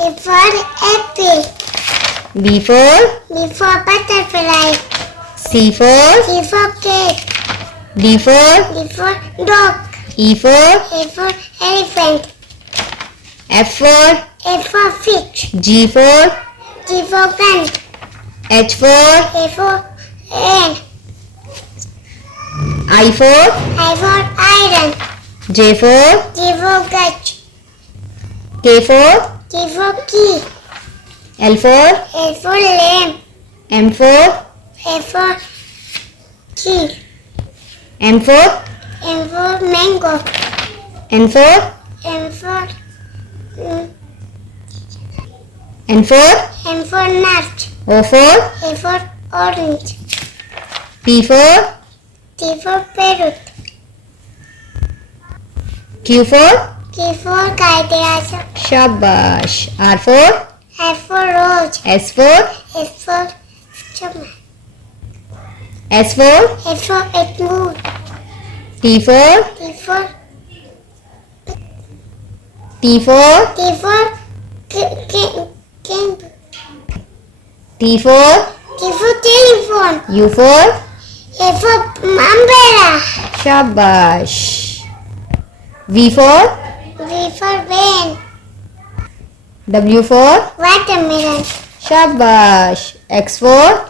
A for apple. B for Butterfly. C for Cat. D for Dog. E for A for elephant. F for Fish. G for Gun. H for Hen. I for Iron. J for Cat. K for Key. L for Lamb. M for Key. N for Mango. N for Nut. O for Orange. P for Parrot. Q for Kite. Shabash. R for Rose. S for Stomach. S for Moon. T for Telephone. U for Umbrella. Shabash. V for Van. W for Watermelon. Shabash. X for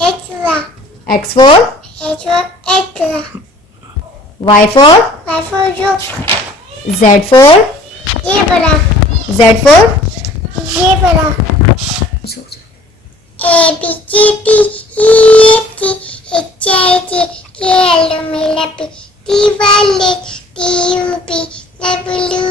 Extra. X for Extra. Y for Joke. Z for Zebra. A B C D E F G H I J K L M N O P Q R S T U V W